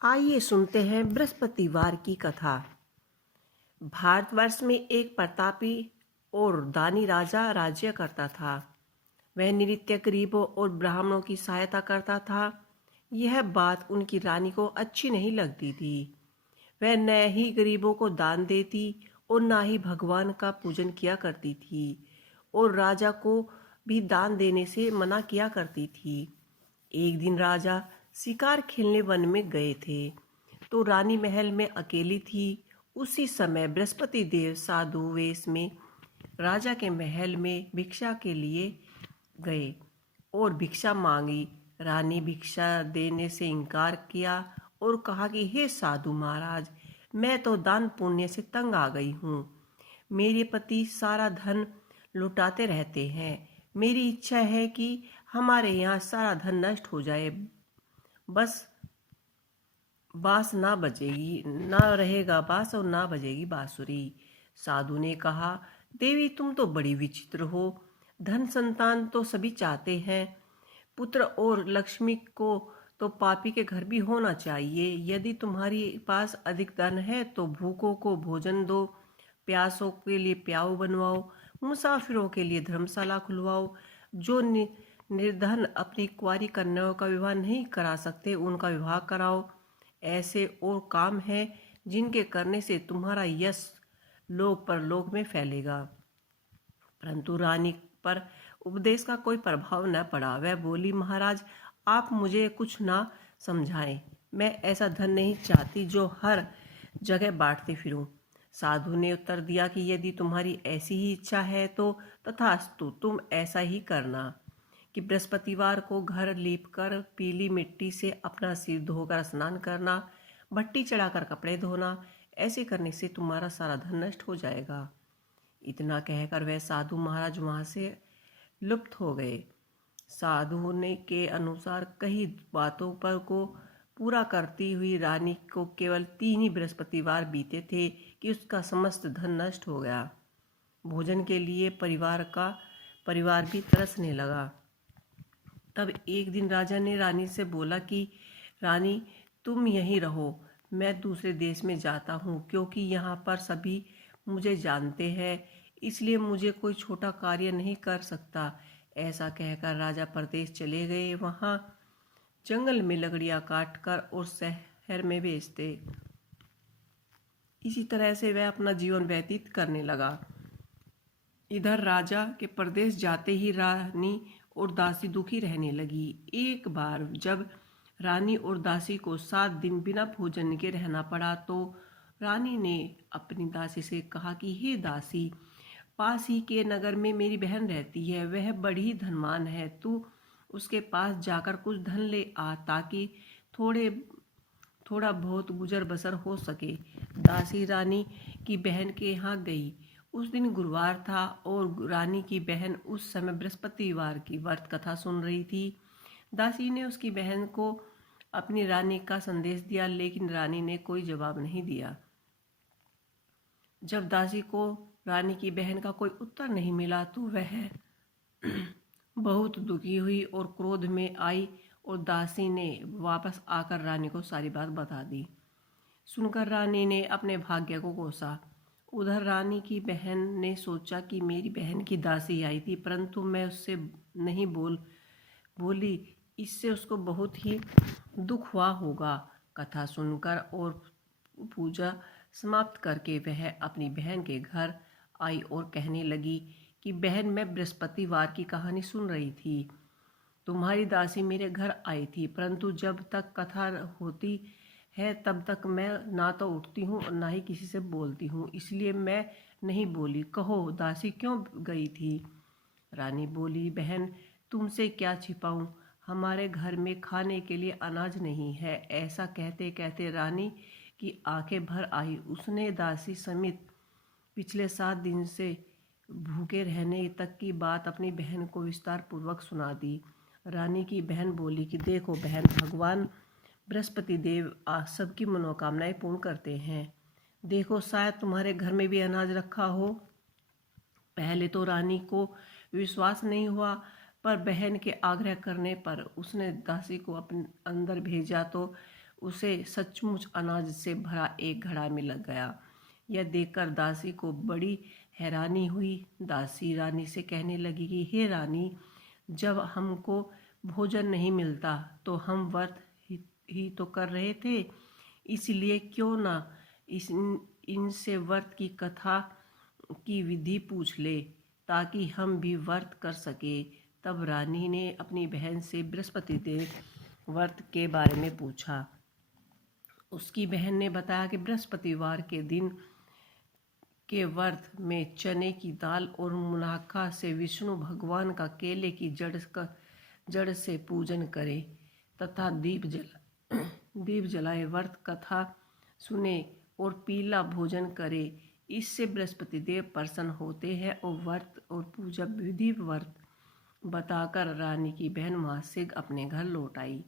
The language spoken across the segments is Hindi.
आइए सुनते हैं बृहस्पतिवार की कथा। भारतवर्ष में एक प्रतापी और दानी राजा राज्य करता था। वह नित्य गरीबों और ब्राह्मणों की सहायता करता था। यह बात उनकी रानी को अच्छी नहीं लगती थी। वह न ही गरीबों को दान देती और न ही भगवान का पूजन किया करती थी, और राजा को भी दान देने से मना किया करती थी। एक दिन राजा शिकार खेलने वन में गए थे, तो रानी महल में अकेली थी। उसी समय बृहस्पति देव साधु वेश में राजा के महल में भिक्षा के लिए गए और भिक्षा मांगी। रानी भिक्षा देने से इनकार किया और कहा कि हे साधु महाराज, मैं तो दान पुण्य से तंग आ गई हूँ। मेरे पति सारा धन लुटाते रहते हैं। मेरी इच्छा है कि हमारे यहाँ सारा धन नष्ट हो जाए, बस बांस ना बजेगी, ना रहेगा बांस और ना बजेगी बांसुरी। साधु ने कहा, देवी तुम तो बड़ी विचित्र हो। धन संतान तो सभी चाहते हैं, पुत्र और लक्ष्मी को तो पापी के घर भी होना चाहिए। यदि तुम्हारी पास अधिक धन है तो भूखों को भोजन दो, प्यासों के लिए प्याऊ बनवाओ, मुसाफिरों के लिए धर्मशाला खुलवाओ। जो निर्धन अपनी कुंवारी कन्याओं का विवाह नहीं करा सकते उनका विवाह कराओ। ऐसे और काम हैं जिनके करने से तुम्हारा यश लोक परलोक में फैलेगा। परंतु रानी पर उपदेश का कोई प्रभाव न पड़ा। वह बोली, महाराज आप मुझे कुछ ना समझाएं। मैं ऐसा धन नहीं चाहती जो हर जगह बांटते फिरूं। साधु ने उत्तर दिया कि यदि तुम्हारी ऐसी ही इच्छा है तो तथास्तु, तुम ऐसा ही करना कि बृहस्पतिवार को घर लीपकर पीली मिट्टी से अपना सिर धोकर स्नान करना, भट्टी चढ़ाकर कपड़े धोना। ऐसे करने से तुम्हारा सारा धन नष्ट हो जाएगा। इतना कहकर वह साधु महाराज वहां से लुप्त हो गए। साधु ने के अनुसार कई बातों पर को पूरा करती हुई रानी को केवल 3 ही बृहस्पतिवार बीते थे कि उसका समस्त धन नष्ट हो गया। भोजन के लिए परिवार भी तरसने लगा। तब एक दिन राजा ने रानी से बोला कि रानी तुम यहीं रहो, मैं दूसरे देश में जाता हूँ, क्योंकि यहाँ पर सभी मुझे जानते हैं, इसलिए मुझे कोई छोटा कार्य नहीं कर सकता। ऐसा कहकर राजा परदेश चले गए। वहाँ जंगल में लकड़ियाँ काट कर और शहर में बेचते। इसी तरह से वह अपना जीवन व्यतीत करने लगा। इधर राजा के परदेश जाते ही रानी और दासी दुखी रहने लगी। एक बार जब रानी और दासी को 7 दिन बिना भोजन के रहना पड़ा तो रानी ने अपनी दासी से कहा कि हे दासी, पास ही के नगर में मेरी बहन रहती है, वह बड़ी धनवान है, तू उसके पास जाकर कुछ धन ले आ ताकि थोड़ा बहुत गुजर बसर हो सके। दासी रानी की बहन के यहाँ गई। उस दिन गुरुवार था और रानी की बहन उस समय बृहस्पतिवार की व्रत कथा सुन रही थी। दासी ने उसकी बहन को अपनी रानी का संदेश दिया, लेकिन रानी ने कोई जवाब नहीं दिया। जब दासी को रानी की बहन का कोई उत्तर नहीं मिला तो वह बहुत दुखी हुई और क्रोध में आई, और दासी ने वापस आकर रानी को सारी बात बता दी। सुनकर रानी ने अपने भाग्य को कोसा। उधर रानी की बहन ने सोचा कि मेरी बहन की दासी आई थी, परंतु मैं उससे नहीं बोली, इससे उसको बहुत ही दुख हुआ होगा। कथा सुनकर और पूजा समाप्त करके वह अपनी बहन के घर आई और कहने लगी कि बहन, मैं बृहस्पतिवार की कहानी सुन रही थी। तुम्हारी दासी मेरे घर आई थी, परंतु जब तक कथा होती है तब तक मैं ना तो उठती हूँ और ना ही किसी से बोलती हूँ, इसलिए मैं नहीं बोली। कहो दासी क्यों गई थी? रानी बोली, बहन तुमसे क्या छिपाऊं, हमारे घर में खाने के लिए अनाज नहीं है। ऐसा कहते कहते रानी की आंखें भर आई। उसने दासी समेत पिछले 7 दिन से भूखे रहने तक की बात अपनी बहन को विस्तार पूर्वक सुना दी। रानी की बहन बोली कि देखो बहन, भगवान बृहस्पति देव सबकी मनोकामनाएं पूर्ण करते हैं। देखो शायद तुम्हारे घर में भी अनाज रखा हो। पहले तो रानी को विश्वास नहीं हुआ, पर बहन के आग्रह करने पर उसने दासी को अपने अंदर भेजा तो उसे सचमुच अनाज से भरा एक घड़ा में लग गया। यह देखकर दासी को बड़ी हैरानी हुई। दासी रानी से कहने लगी कि हे रानी, जब हमको भोजन नहीं मिलता तो हम व्रत ही तो कर रहे थे, इसलिए क्यों ना इनसे व्रत की कथा की विधि पूछ ले ताकि हम भी व्रत कर सके। तब रानी ने अपनी बहन से बृहस्पति देव व्रत के बारे में पूछा। उसकी बहन ने बताया कि बृहस्पतिवार के दिन के व्रत में चने की दाल और मुनाखा से विष्णु भगवान का केले की जड़ से पूजन करे तथा दीप जलाए, व्रत कथा सुने और पीला भोजन करे। इससे बृहस्पति देव प्रसन्न होते हैं और व्रत और पूजा विधि व्रत बताकर रानी की बहन वहाँ से अपने घर लौट आई।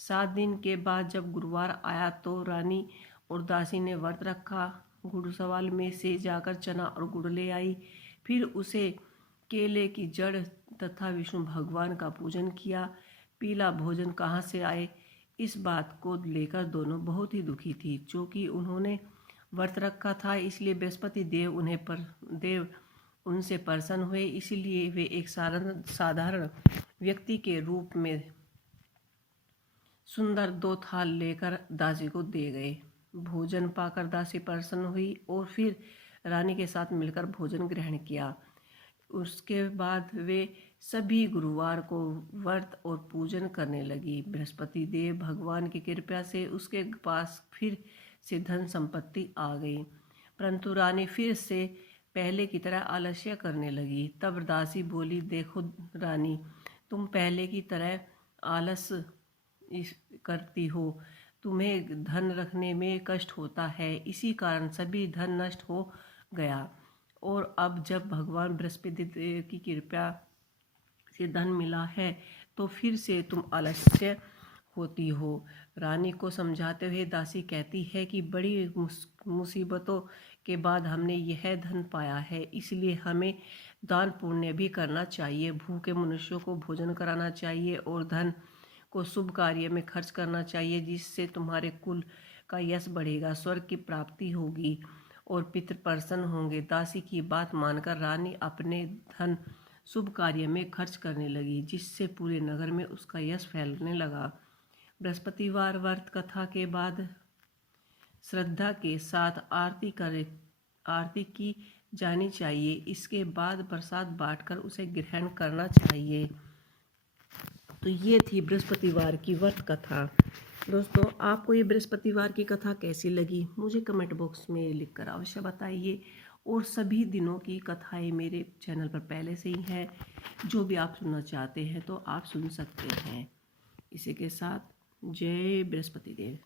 7 दिन के बाद जब गुरुवार आया तो रानी और दासी ने व्रत रखा। घुड़सवाल में से जाकर चना और गुड़ ले आई, फिर उसे केले की जड़ तथा विष्णु भगवान का पूजन किया। पीला भोजन कहाँ से आए, इस बात को लेकर दोनों बहुत ही दुखी थी। क्योंकि उन्होंने व्रत रखा था, इसलिए बृहस्पति देव उनसे प्रसन्न हुए, इसलिए वे एक साधारण व्यक्ति के रूप में सुंदर 2 थाल लेकर दासी को दे गए। भोजन पाकर दासी प्रसन्न हुई और फिर रानी के साथ मिलकर भोजन ग्रहण किया। उसके बाद वे सभी गुरुवार को व्रत और पूजन करने लगी। बृहस्पति देव भगवान की कृपा से उसके पास फिर से धन संपत्ति आ गई, परंतु रानी फिर से पहले की तरह आलस्य करने लगी। तब दासी बोली, देखो रानी, तुम पहले की तरह आलस करती हो, तुम्हें धन रखने में कष्ट होता है, इसी कारण सभी धन नष्ट हो गया। और अब जब भगवान बृहस्पति देव की कृपा से धन मिला है तो फिर से तुम आलस्य होती हो। रानी को समझाते हुए दासी कहती है कि बड़ी मुसीबतों के बाद हमने यह धन पाया है, इसलिए हमें दान पुण्य भी करना चाहिए, भूखे मनुष्यों को भोजन कराना चाहिए और धन को शुभ कार्य में खर्च करना चाहिए, जिससे तुम्हारे कुल का यश बढ़ेगा, स्वर्ग की प्राप्ति होगी और पितृ प्रसन्न होंगे। दासी की बात मानकर रानी अपने धन शुभ कार्य में खर्च करने लगी, जिससे पूरे नगर में उसका यश फैलने लगा। बृहस्पतिवार व्रत कथा के बाद श्रद्धा के साथ आरती की जानी चाहिए। इसके बाद प्रसाद बांटकर उसे ग्रहण करना चाहिए। तो ये थी बृहस्पतिवार की व्रत कथा। दोस्तों, आपको ये बृहस्पतिवार की कथा कैसी लगी मुझे कमेंट बॉक्स में लिखकर अवश्य बताइए। और सभी दिनों की कथाएं मेरे चैनल पर पहले से ही हैं, जो भी आप सुनना चाहते हैं तो आप सुन सकते हैं। इसी के साथ जय बृहस्पति देव।